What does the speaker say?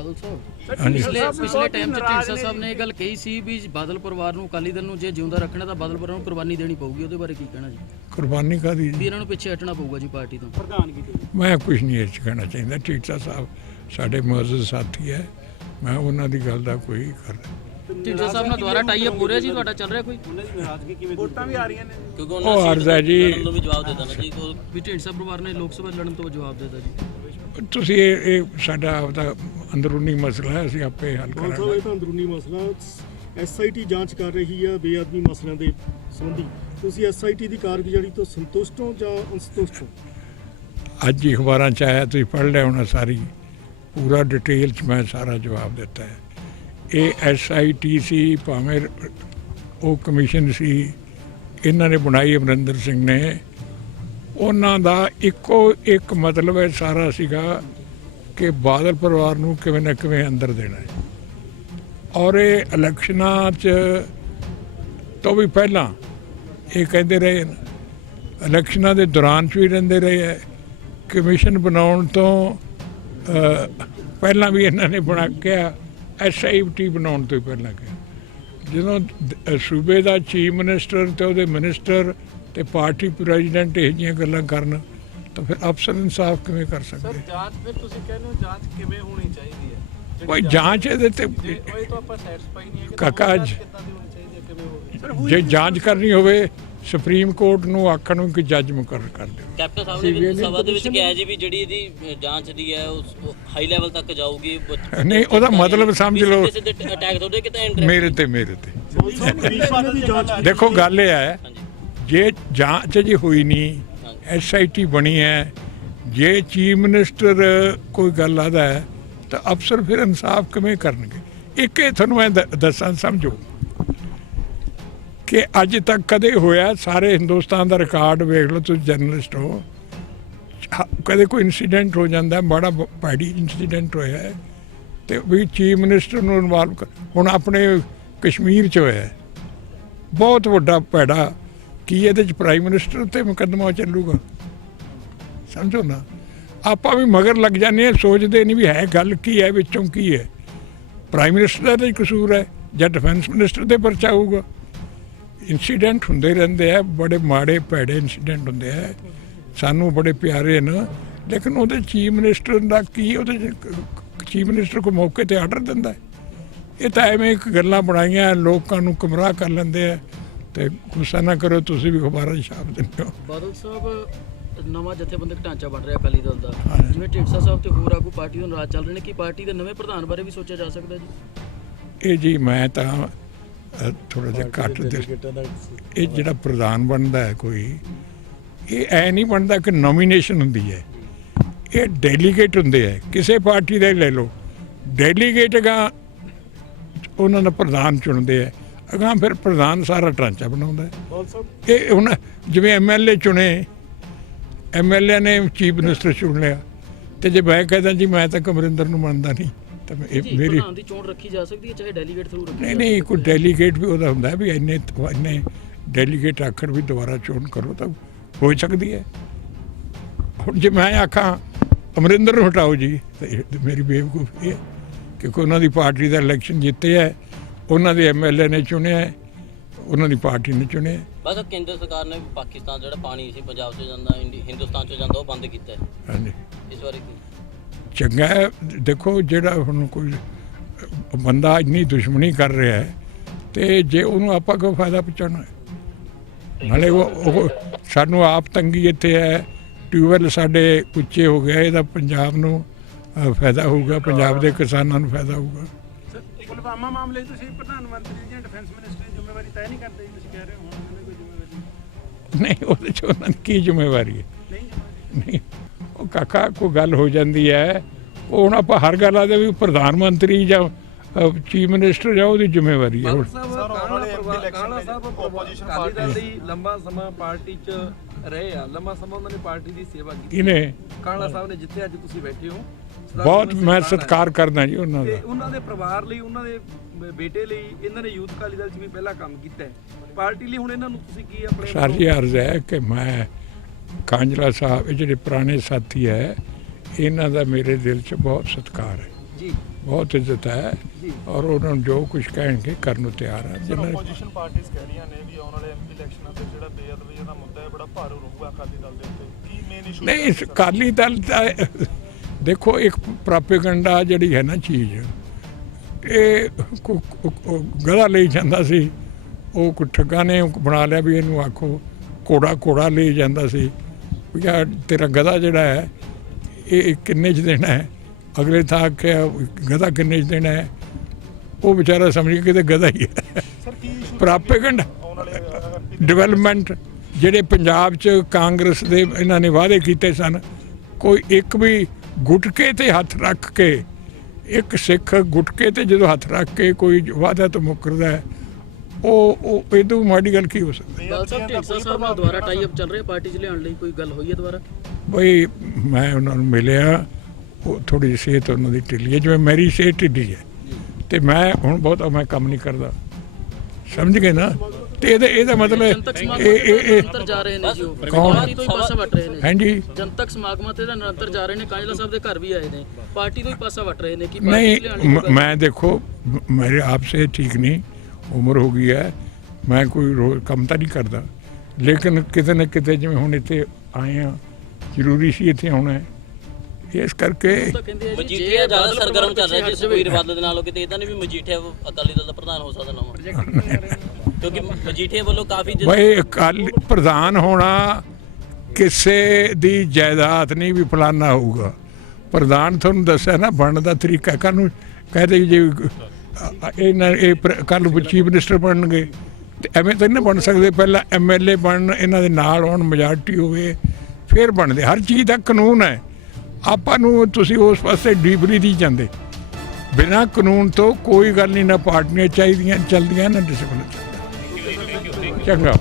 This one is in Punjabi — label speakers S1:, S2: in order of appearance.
S1: ਬਾਦਲ ਸਾਹਿਬ? ਪਿਛਲੇ ਪਿਛਲੇ ਟਾਈਮ 'ਚ ਢੀਂਡਸਾ ਸਾਹਿਬ ਨੇ ਇਹ ਗੱਲ ਕਹੀ ਸੀ ਵੀ ਬਾਦਲ ਪਰਿਵਾਰ ਨੂੰ ਅਕਾਲੀ ਦਲ ਨੂੰ ਜੇ ਜਿਉਂਦਾ ਰੱਖਣਾ ਤਾਂ ਬਾਦਲ ਪਰਿਵਾਰ ਨੂੰ ਕੁਰਬਾਨੀ ਦੇਣੀ ਪਊਗੀ ਉਹਦੇ ਬਾਰੇ ਕੀ ਕਹਿਣਾ ਜੀ?
S2: ਕੁਰਬਾਨੀ ਕਾਦੀ
S1: ਵੀ ਇਹਨਾਂ ਨੂੰ ਪਿੱਛੇ ਹਟਣਾ ਪਊਗਾ ਜੀ ਪਾਰਟੀ ਤੋਂ।
S2: ਮੈਂ ਕੁਝ ਨਹੀਂ ਇਹ 'ਚ ਕਹਿਣਾ ਚਾਹੁੰਦਾ। ਟੀਟਾ ਸਾਹਿਬ ਸਾਡੇ ਮੁਅੱਜ਼ਜ਼ ਸਾਥੀ ਹੈ। ਮੈਂ ਉਹਨਾਂ ਦੀ ਗੱਲ ਦਾ ਕੋਈ ਕਰ
S1: ਢੀਂਡਸਾ ਸਾਹਿਬ ਨਾਲ ਦੁਬਾਰਾ ਟਾਈ ਅਪ ਹੋ ਰਿਹਾ ਜੀ? ਤੁਹਾਡਾ ਚੱਲ ਰਿਹਾ ਕੋਈ?
S3: ਕਿਉਂਕਿ
S2: ਉਹ ਅਰਜ਼ ਹੈ ਜੀ
S3: ਉਹਨਾਂ ਨੂੰ ਵੀ ਜਵਾਬ ਦੇ ਦੇਣਾ ਜੀ। ਕੋਈ
S1: ਵੀ ਢੀਂਡਸਾ ਪਰਿਵਾਰ ਨੇ ਲੋਕ ਸਭਾ ਲੜਨ ਤੋਂ ਜਵਾਬ ਦਿੱਤਾ ਜੀ।
S2: ਤੁਸੀਂ ਇਹ ਇਹ ਸਾਡਾ ਆਪਦਾ ਅੰਦਰੂਨੀ ਮਸਲਾ ਹੈ ਅਸੀਂ ਆਪੇ ਹੱਲ
S4: ਮਾਨ ਸਾਹਿਬ
S2: ਕਰਾਂਗੇ
S4: ਇਹ ਤਾਂ ਅੰਦਰੂਨੀ ਮਸਲਾ ਐਸਆਈਟੀ ਜਾਂਚ ਕਰ ਰਹੀ ਹੈ ਬੇਅਦਬੀ ਮਸਲਿਆਂ ਦੇ ਸੰਬੰਧੀ। ਤੁਸੀਂ ਐਸਆਈਟੀ ਦੀ ਕਾਰਗੁਜ਼ਾਰੀ ਤੋਂ ਸੰਤੁਸ਼ਟ ਹੋ ਜਾਂ ਅਸੰਤੁਸ਼ਟ ਹੋ?
S2: ਅੱਜ ਹੀ ਅਖਬਾਰਾਂ ਚ ਆਇਆ ਤੁਸੀਂ ਪੜ੍ਹ ਲਿਆ ਹੋਣਾ ਸਾਰੀ। ਪੂਰਾ ਡਿਟੇਲ ਚ ਮੈਂ ਸਾਰਾ ਜਵਾਬ ਦਿੱਤਾ ਹੈ। ਇਹ ਐਸਆਈਟੀ ਸੀ ਭਾਵੇਂ ਉਹ ਕਮਿਸ਼ਨ ਸੀ ਇਹਨਾਂ ਨੇ ਬਣਾਈ ਅਮਰਿੰਦਰ ਸਿੰਘ ਨੇ। ਉਹਨਾਂ ਦਾ ਇੱਕੋ ਇੱਕ ਮਤਲਬ ਹੈ ਸਾਰਾ ਸੀਗਾ ਕਿ ਬਾਦਲ ਪਰਿਵਾਰ ਨੂੰ ਕਿਵੇਂ ਨਾ ਕਿਵੇਂ ਅੰਦਰ ਦੇਣਾ ਹੈ। ਔਰ ਇਹ ਇਲੈਕਸ਼ਨਾਂ 'ਚ ਤੋਂ ਵੀ ਪਹਿਲਾਂ ਇਹ ਕਹਿੰਦੇ ਰਹੇ ਇਲੈਕਸ਼ਨਾਂ ਦੇ ਦੌਰਾਨ 'ਚ ਵੀ ਰਹਿੰਦੇ ਰਹੇ ਹੈ। ਕਮਿਸ਼ਨ ਬਣਾਉਣ ਤੋਂ ਪਹਿਲਾਂ ਵੀ ਇਹਨਾਂ ਨੇ ਬਣਾ ਕਿਹਾ ਐਸਆਈਟੀ ਬਣਾਉਣ ਤੋਂ ਹੀ ਪਹਿਲਾਂ ਕਿਹਾ। ਜਦੋਂ ਸੂਬੇ ਦਾ ਚੀਫ ਮਿਨਿਸਟਰ ਤੇ ਉਹਦੇ ਮਿਨਿਸਟਰ ਤੇ ਪਾਰਟੀ ਪ੍ਰੈਜ਼ੀਡੈਂਟ ਇਹ ਜਿਹੀਆਂ ਗੱਲਾਂ ਕਰਨ ਤਾਂ ਫਿਰ ਅਫਸਰ ਇਨਸਾਫ ਕਿਵੇਂ ਕਰ ਸਕਦੇ?
S5: ਜਾਂਚ ਫਿਰ ਤੁਸੀਂ ਕਹਿੰਦੇ ਹੋ ਜਾਂਚ ਕਿਵੇਂ ਹੋਣੀ ਚਾਹੀਦੀ ਹੈ?
S2: ਕੋਈ ਜਾਂਚ ਇਹਦੇ ਤੇ
S5: ਉਹ ਤਾਂ ਆਪਾਂ ਸੈਟੀਸਫਾਈ ਨਹੀਂ ਹੈ ਕਿ
S2: ਕਾਕਾ
S5: ਜਾਂਚ
S2: ਜੀ।
S5: ਕਿੱਦਾਂ ਦੀ ਹੋਣੀ ਚਾਹੀਦੀ ਹੈ ਕਿਵੇਂ ਹੋਵੇ?
S2: ਜੇ ਜਾਂਚ ਕਰਨੀ ਹੋਵੇ ਸੁਪਰੀਮ ਕੋਰਟ ਨੂੰ ਆਖਣ ਨੂੰ ਕਿ ਜੱਜ ਮੁਕਰਰ ਕਰ ਦਿਓ।
S3: ਕੈਪਟਨ ਸਾਹਿਬ ਨੇ ਵੀ ਸਭਾ ਦੇ ਵਿੱਚ ਕਿਹਾ ਜੀ ਵੀ ਜਿਹੜੀ ਇਹਦੀ ਜਾਂਚ ਦੀ ਹੈ ਉਸ ਹਾਈ ਲੈਵਲ ਤੱਕ ਜਾਊਗੀ।
S2: ਨਹੀਂ ਉਹਦਾ ਮਤਲਬ ਸਮਝ ਲਓ।
S3: ਅਟੈਕ ਤੁਹਾਡੇ ਕਿਤੇ
S2: ਮੇਰੇ ਤੇ ਮੇਰੇ ਤੇ। ਦੇਖੋ ਗੱਲ ਇਹ ਹੈ ਜੇ ਜਾਂਚ ਜੀ ਹੋਈ ਨਹੀਂ। ਐਸਆਈਟੀ ਬਣੀ ਹੈ ਜੇ ਚੀਫ ਮਿਨਿਸਟਰ ਕੋਈ ਗੱਲ ਆਦਾ ਹੈ ਤਾਂ ਅਫਸਰ ਫਿਰ ਇਨਸਾਫ ਕਿਵੇਂ ਕਰਨਗੇ ਇੱਕ ਇਹ ਤੁਹਾਨੂੰ ਮੈਂ ਦੱਸਾਂ ਸਮਝੋ ਕਿ ਅੱਜ ਤੱਕ ਕਦੇ ਹੋਇਆ ਸਾਰੇ ਹਿੰਦੁਸਤਾਨ ਦਾ ਰਿਕਾਰਡ ਵੇਖ ਲਓ ਤੁਸੀਂ ਜਰਨਲਿਸਟ ਹੋ ਕਦੇ ਕੋਈ ਇਨਸੀਡੈਂਟ ਹੋ ਜਾਂਦਾ ਬੜਾ ਭੈੜੀ ਇਨਸੀਡੈਂਟ ਹੋਇਆ ਹੈ ਤੇ ਵੀ ਚੀਫ ਮਿਨਿਸਟਰ ਨੂੰ ਇਨਵੋਲਵ ਹੁਣ ਆਪਣੇ ਕਸ਼ਮੀਰ 'ਚ ਹੋਇਆ। ਬਹੁਤ ਵੱਡਾ ਭੈੜਾ ਕੀ ਇਹਦੇ 'ਚ ਪ੍ਰਾਈਮ ਮਿਨਿਸਟਰ ਤੇ ਮੁਕੱਦਮਾ ਚੱਲੂਗਾ? ਸਮਝੋ ਨਾ। ਆਪਾਂ ਵੀ ਮਗਰ ਲੱਗ ਜਾਂਦੇ ਹਾਂ, ਸੋਚਦੇ ਨਹੀਂ ਵੀ ਹੈ ਗੱਲ ਕੀ ਹੈ, ਵਿੱਚੋਂ ਕੀ ਹੈ। ਪ੍ਰਾਈਮ ਮਿਨਿਸਟਰ ਦਾ ਤਾਂ ਹੀ ਕਸੂਰ ਹੈ, ਜਾਂ ਡਿਫੈਂਸ ਮਿਨਿਸਟਰ ਦੇ ਪਰਚਾ ਹੋਊਗਾ। ਇਨਸੀਡੈਂਟ ਹੁੰਦੇ ਰਹਿੰਦੇ ਆ, ਬੜੇ ਮਾੜੇ ਭੈੜੇ ਇਨਸੀਡੈਂਟ ਹੁੰਦੇ ਆ। ਸਾਨੂੰ ਬੜੇ ਪਿਆਰੇ ਨੇ। ਲੇਕਿਨ ਉਹਦੇ ਚੀਫ ਮਿਨਿਸਟਰ ਦਾ ਕੀ ਉਹਦੇ ਚੀਫ ਮਿਨਿਸਟਰ ਕੋ ਮੌਕੇ ਤੇ ਆਰਡਰ ਦਿੰਦਾ ਇਹ ਤਾਂ ਐਵੇਂ ਇੱਕ ਗੱਲਾਂ ਬਣਾਈਆਂ, ਲੋਕਾਂ ਨੂੰ ਗੁੰਮਰਾਹ ਕਰ ਲੈਂਦੇ ਆ। ਤੇ ਗੁੱਸਾ ਨਾ ਕਰੋ ਤੁਸੀਂ ਵੀ ਖਬਰਾਂ ਛਾਪ ਦਿੰਦੇ ਹੋ।
S1: ਬਾਦਲ ਸਾਹਿਬ ਨਵਾਂ ਜਥੇਬੰਦਕ ਢਾਂਚਾ ਬਣ ਰਿਹਾ ਅਕਾਲੀ ਦਲ ਦਾ। ਜਿਵੇਂ ਢੀਂਡਸਾ ਸਾਹਿਬ ਤੇ ਹੋਰ ਆਗੂ ਪਾਰਟੀ ਤੋਂ ਨਾਰਾਜ਼ ਚੱਲ ਰਹੇ ਨੇ ਕੀ ਪਾਰਟੀ ਦੇ ਨਵੇਂ ਪ੍ਰਧਾਨ ਬਾਰੇ ਵੀ ਸੋਚਿਆ ਜਾ ਸਕਦਾ ਜੀ?
S2: ਇਹ ਜੀ ਮੈਂ ਤਾਂ ਥੋੜਾ ਜਿਹਾ ਘੱਟ ਦੇ ਇਹ ਜਿਹੜਾ ਪ੍ਰਧਾਨ ਬਣਦਾ ਹੈ ਕੋਈ ਇਹ ਐ ਨਹੀਂ ਬਣਦਾ ਕਿ ਨੋਮੀਨੇਸ਼ਨ ਹੁੰਦੀ ਹੈ। ਇਹ ਡੈਲੀਗੇਟ ਹੁੰਦੇ ਹੈ। ਕਿਸੇ ਪਾਰਟੀ ਦਾ ਹੀ ਲੈ ਲਓ। ਡੈਲੀਗੇਟ ਗਾ ਉਹਨਾਂ ਦਾ ਪ੍ਰਧਾਨ ਚੁਣਦੇ ਹੈ। ਅਗਾਂ ਫਿਰ ਪ੍ਰਧਾਨ ਸਾਰਾ ਢਾਂਚਾ ਬਣਾਉਂਦਾ ਹੈ। ਇਹ ਹੁਣ ਜਿਵੇਂ ਐਮਐਲਏ ਚੁਣੇ ਐਮਐਲਏ ਨੇ ਚੀਫ ਮਿਨਿਸਟਰ ਚੁਣ ਲਿਆ ਤੇ ਜੇ ਮੈਂ ਕਹਿੰਦਾ ਜੀ ਮੈਂ ਤਾਂ ਕਮਰਿੰਦਰ ਨੂੰ ਮੰਨਦਾ ਨਹੀਂ ਤਾਂ ਇਹ ਮੇਰੀ
S1: ਪ੍ਰਧਾਨ ਦੀ ਚੋਣ ਰੱਖੀ ਜਾ ਸਕਦੀ ਹੈ ਚਾਹੇ ਡੈਲੀਗੇਟ ਥਰੂ ਰੱਖੀ
S2: ਨਹੀਂ ਨਹੀਂ ਕੋਈ ਡੈਲੀਗੇਟ ਵੀ ਉਹਦਾ ਹੁੰਦਾ ਵੀ ਇੰਨੇ ਇੰਨੇ ਡੈਲੀਗੇਟ ਆਖਰ ਵੀ ਦੁਬਾਰਾ ਚੋਣ ਕਰੋ ਤਾਂ ਹੋ ਸਕਦੀ ਹੈ। ਹੁਣ ਜੇ ਮੈਂ ਆਖਾਂ ਅਮਰਿੰਦਰ ਨੂੰ ਹਟਾਓ ਜੀ ਤਾਂ ਇਹ ਮੇਰੀ ਬੇਵਕੂਫੀ ਹੈ ਕਿਉਂਕਿ ਉਹਨਾਂ ਦੀ ਪਾਰਟੀ ਦਾ ਇਲੈਕਸ਼ਨ ਜਿੱਤੇ ਹੈ ਉਹਨਾਂ ਦੇ ਐਮਐਲਏ ਨੇ ਚੁਣਿਆ ਉਹਨਾਂ ਦੀ ਪਾਰਟੀ ਨੇ ਚੁਣਿਆ।
S3: ਬਸ ਕੇਂਦਰ ਸਰਕਾਰ ਨੇ ਪਾਕਿਸਤਾਨ ਜਿਹੜਾ ਪਾਣੀ ਸੀ ਪੰਜਾਬ ਤੋਂ ਜਾਂਦਾ ਇੰਡੀ- ਹਿੰਦੁਸਤਾਨ ਤੋਂ ਜਾਂਦਾ ਉਹ ਬੰਦ ਕੀਤਾ ਹੈ।
S2: ਹਾਂਜੀ।
S3: ਇਸ ਬਾਰੇ ਕੀ?
S2: ਚੰਗਾ ਹੈ ਦੇਖੋ ਜਿਹੜਾ ਹੁਣ ਕੋਈ ਬੰਦਾ ਇੰਨੀ ਦੁਸ਼ਮਣੀ ਕਰ ਰਿਹਾ ਹੈ ਤੇ ਜੇ ਉਹਨੂੰ ਆਪਾਂ ਕੋਈ ਫਾਇਦਾ ਪਹੁੰਚਾਉਣਾ ਹੈ? ਨਾਲੇ ਉਹ ਉਹ ਸਾਨੂੰ ਆਪ ਤੰਗੀ ਇੱਥੇ ਹੈ ਟਿਊਬਵੈਲ ਸਾਡੇ ਉੱਚੇ ਹੋ ਗਏ ਇਹਦਾ ਪੰਜਾਬ ਨੂੰ ਅ, ਫਾਇਦਾ ਹੋਊਗਾ ਪੰਜਾਬ ਦੇ ਕਿਸਾਨਾਂ ਨੂੰ ਫਾਇਦਾ ਹੋਊਗਾ।
S6: ਪੁਲਵਾਮਾ ਮਾਮਲੇ 'ਚ ਤੁਸੀਂ ਪ੍ਰਧਾਨ ਮੰਤਰੀ ਜਾਂ ਡਿਫੈਂਸ ਮਿਨਿਸਟਰ ਦੀ ਜ਼ਿੰਮੇਵਾਰੀ ਤੈਅ ਨਹੀਂ ਕਰਦੇ ਜੀ ਤੁਸੀਂ ਕਹਿ ਰਹੇ ਹੋ ਹੁਣ ਉਹਨਾਂ ਦੀ ਕੋਈ ਜ਼ਿੰਮੇਵਾਰੀ
S2: ਨਹੀਂ। ਉਹਦੇ ਚ ਉਹਨਾਂ ਦੀ ਕੀ ਜ਼ਿੰਮੇਵਾਰੀ ਹੈ?
S6: ਨਹੀਂ ਜ਼ਿੰਮੇਵਾਰੀ
S2: ਨਹੀਂ ਉਹ ਕਾਕਾ ਕੋਈ ਗੱਲ ਹੋ ਜਾਂਦੀ ਹੈ ਉਹ ਹੁਣ ਆਪਾਂ ਹਰ ਗੱਲ ਆਦੇ ਵੀ ਪ੍ਰਧਾਨ ਮੰਤਰੀ ਜਾਂ ਚੀਫ ਮਿਨਿਸਟਰ ਜਾਂ ਉਹਦੀ ਜ਼ਿੰਮੇਵਾਰੀ ਹੈ ਹੁਣ।
S5: ਸਾਹਿਬ ਕਾਲਾ ਸਾਹਿਬ ਦਲ ਦੀ ਲੰਬਾ ਸਮਾਂ ਪਾਰਟੀ 'ਚ ਰਹੇ ਆ। ਲੰਬਾ ਸਮਾਂ ਉਹਨਾਂ ਨੇ ਪਾਰਟੀ ਦੀ ਸੇਵਾ ਕੀਤੀ।
S2: ਇਹਨੇ
S5: ਕਾਲਾ ਸਾਹਿਬ ਨੇ ਜਿੱਥੇ ਅੱਜ ਤੁਸੀਂ ਬੈਠੇ ਹੋ। ਸਰਦਾਰ
S2: ਬਹੁਤ
S5: ਭਗਤ ਸਿੰਘ
S2: ਮੈਂ
S5: ਮਾਨ ਹੈ।
S2: ਸਤਿਕਾਰ ਕਰਦਾ ਜੀ ਉਹਨਾਂ
S5: ਤੇ
S2: ਦਾ।
S5: ਉਹਨਾਂ ਦੇ ਪਰਿਵਾਰ ਲਈ ਉਹਨਾਂ ਦੇ ਬ- ਬੇਟੇ ਲਈ ਇਹਨਾਂ ਨੇ ਯੂਥ ਅਕਾਲੀ ਦਲ 'ਚ ਵੀ ਪਹਿਲਾਂ ਕੰਮ ਕੀਤਾ ਹੈ। ਪਾਰਟੀ ਲਈ ਹੁਣ ਇਹਨਾਂ ਨੂੰ ਤੁਸੀਂ ਕੀ ਆਪਣੇ
S2: ਸਾਰੀ ਅਰਜ਼ ਹੈ ਕਿ ਮੈਂ ਕਾਂਜਲਾ ਸਾਹਿਬ ਇਹ ਜਿਹੜੇ ਪੁਰਾਣੇ ਸਾਥੀ ਹੈ ਇਹਨਾਂ ਦਾ ਮੇਰੇ ਦਿਲ 'ਚ ਬਹੁਤ ਸਤਿਕਾਰ ਹੈ।
S5: ਜੀ।
S2: ਬਹੁਤ ਇੱਜ਼ਤ ਹੈ ਔਰ ਉਹਨਾਂ ਨੂੰ ਜੋ ਕੁਝ ਕਹਿਣਗੇ ਕਰਨ ਨੂੰ ਤਿਆਰ ਹੈ ਜਿਨ੍ਹਾਂ
S7: ਆਪੋਜੀਸ਼ਨ ਪਾਰਟੀਆਂ ਕਹਿ ਰਹੀਆਂ ਨੇ ਵੀ ਆਉਣ ਵਾਲੇ ਐਮਪੀ ਇਲੈਕਸ਼ਨਾਂ ਤੇ ਜਿਹੜਾ ਬੇਅਦਬੀ ਦਾ ਮੁੱਦਾ ਹੈ ਬੜਾ ਭਾਰੂ ਰਹੂਗਾ ਅਕਾਲੀ ਦਲ ਦੇ ਉੱਤੇ। ਕੀ ਮੇਨ ਇਸ਼ੂ
S2: ਨਹੀਂ ਅਕਾਲੀ ਦਲ ਦਾ ਦੇਖੋ ਇੱਕ ਪ੍ਰਾਪੇਗੰਡਾ ਜਿਹੜੀ ਹੈ ਨਾ ਚੀਜ਼ ਇਹ ਗਧਾ ਲਈ ਜਾਂਦਾ ਸੀ। ਉਹ ਕੋ ਠੱਗਾ ਨੇ ਬਣਾ ਲਿਆ ਵੀ ਇਹਨੂੰ ਆਖੋ ਕੋੜਾ ਕੋੜਾ ਲਈ ਜਾਂਦਾ ਸੀ। ਵੀ ਤੇਰਾ ਗਧਾ ਜਿਹੜਾ ਹੈ ਇਹ ਕਿੰਨੇ ਚ ਦੇਣਾ ਹੈ? ਅਗਲੇ ਥਾਂ ਕਿ ਗਧਾ ਕਿੰਨੇ ਚ ਦੇਣਾ ਹੈ? ਉਹ ਵਿਚਾਰਾ ਸਮਝ ਕੇ ਕਿਤੇ ਗਧਾ ਹੀ ਹੈ।
S7: ਕੀ
S2: ਪ੍ਰਾਪੇਗੰਡਾ ਡਿਵੈਲਪਮੈਂਟ ਜਿਹੜੇ ਪੰਜਾਬ 'ਚ ਕਾਂਗਰਸ ਦੇ ਇਹਨਾਂ ਨੇ ਵਾਅਦੇ ਕੀਤੇ ਸਨ ਕੋਈ ਇੱਕ ਵੀ ਗੁਟਕੇ ਤੇ ਹੱਥ ਰੱਖ ਕੇ ਇੱਕ ਸਿੱਖ ਗੁਟਕੇ ਤੇ ਜਦੋਂ ਹੱਥ ਰੱਖ ਕੇ ਕੋਈ ਵਾਅਦਾ ਤੋਂ ਮੁੱਕਰਦਾ ਹੈ ਉਹ ਉਹ ਇਹ ਤੋਂ ਮਾੜੀ ਗੱਲ ਕੀ ਹੋ ਸਕਦੀ
S1: ਬਾਲ ਸਾਹਿਬ ਢੀਂਡਸਾ ਸਾਹਿਬ ਨਾਲ ਦੁਬਾਰਾ ਟਾਈ ਅਪ ਚੱਲ ਰਿਹਾ ਪਾਰਟੀ 'ਚ ਲਿਆਉਣ ਲਈ ਕੋਈ ਗੱਲ ਹੋਈ ਹੈ ਦੁਬਾਰਾ?
S2: ਬਈ ਮੈਂ ਉਹਨਾਂ ਨੂੰ ਮਿਲਿਆ ਉਹ ਥੋੜੀ ਜਿਹੀ ਸਿਹਤ ਉਹਨਾਂ ਦੀ ਢਿੱਲੀ ਹੈ ਜਿਵੇਂ ਮੇਰੀ ਸਿਹਤ ਢਿੱਲੀ ਹੈ। ਤੇ ਮੈਂ ਹੁਣ ਬਹੁਤ ਮੈਂ ਕੰਮ ਨਹੀਂ ਕਰਦਾ। ਸਮਝ ਗਏ ਨਾ? ਤੇ ਇਹਦਾ ਇਹਦਾ ਮਤਲਬ ਇਹ ਇਹ ਇਹ
S1: ਜਾ ਰਹੇ ਨੇ ਜੀ
S2: ਕੌਣ?
S1: ਤੋਂ ਹੀ ਪਾਸਾ ਵੱਟ ਰਹੇ ਨੇ।
S2: ਹਾਂਜੀ।
S1: ਜਨਤਕ ਸਮਾਗਮਾਂ ਤੇ ਤਾਂ ਨਿਰੰਤਰ ਜਾ ਰਹੇ ਨੇ। ਕਾਂਜਲਾ ਸਾਹਿਬ ਦੇ ਘਰ ਵੀ ਆਏ ਨੇ। ਪਾਰਟੀ ਤੋਂ ਹੀ ਪਾਸਾ ਵੱਟ ਰਹੇ ਨੇ ਕਿ ਨਹੀਂ
S2: ਮੈਂ ਦੇਖੋ ਮੇਰੇ ਆਪ ਸੇ ਠੀਕ ਨਹੀਂ। ਉਮਰ ਹੋ ਗਈ ਹੈ। ਮੈਂ ਕੋਈ ਰੋਜ਼ ਕੰਮ ਤਾਂ ਨਹੀਂ ਕਰਦਾ। ਲੇਕਿਨ ਕਿਤੇ ਨਾ ਕਿਤੇ ਜਿਵੇਂ ਹੁਣ ਇੱਥੇ ਆਏ ਆ ਜ਼ਰੂਰੀ ਸੀ ਇੱਥੇ ਆਉਣਾ ਹੈ। ਇਸ ਕਰਕੇ
S3: ਮਜੀਠੀਆ ਜ਼ਿਆਦਾ ਸਰਗਰਮ ਚੱਲ ਰਿਹਾ ਜੀ ਸੁਖਬੀਰ ਬਾਦਲ ਦੇ ਨਾਲੋਂ ਕਿਤੇ ਇਦਾਂ ਨਹੀਂ ਵੀ ਮਜੀਠੀਆ ਅਕਾਲੀ ਦਲ ਦਾ ਪ੍ਰਧਾਨ ਹੋ ਸਕਦਾ ਨਵਾਂ ਕਿਉਂਕਿ ਮਜੀਠੀਆ ਵੱਲੋਂ ਕਾਫੀ ਜਿ-
S2: ਬਈ ਅਕਾਲੀ ਪ੍ਰਧਾਨ ਹੋਣਾ ਕਿਸੇ ਦੀ ਜਾਇਦਾਦ ਨਹੀਂ ਵੀ ਫਲਾਨਾ ਹੋਊਗਾ। ਪ੍ਰਧਾਨ ਤੁਹਾਨੂੰ ਦੱਸਿਆ ਨਾ ਬਣਨ ਦਾ ਤਰੀਕਾ ਕਾਨੂੰ ਕਹਦੇ ਜੇ ਇਹਨਾਂ ਇਹ ਕੱਲ ਨੂੰ ਚੀਫ ਮਿਨਿਸਟਰ ਬਣਨਗੇ। ਤੇ ਐਵੇਂ ਤਾਂ ਨਹੀਂ ਬਣ ਸਕਦੇ ਪਹਿਲਾਂ ਐਮਐਲਏ ਬਣਨ ਇਹਨਾਂ ਦੇ ਨਾਲ ਹੋਣ ਮੈਜੋਰਟੀ ਹੋਵੇ ਫਿਰ ਬਣਦੇ। ਹਰ ਚੀਜ਼ ਦਾ ਕਾਨੂੰਨ ਹੈ। ਆਪਾਂ ਨੂੰ ਤੁਸੀਂ ਉਸ ਪਾਸੇ ਡੀਪਲੀ ਨਹੀਂ ਜਾਂਦੇ। ਬਿਨਾਂ ਕਾਨੂੰਨ ਤੋਂ ਕੋਈ ਗੱਲ ਨਹੀਂ, ਨਾ ਪਾਰਟੀਆਂ ਚਾਹੀਦੀਆਂ, ਚੱਲਦੀਆਂ, ਨਾ ਡਿਸਪਲਿਨ ਚੱਲਦਾ ਚੰਗਾ।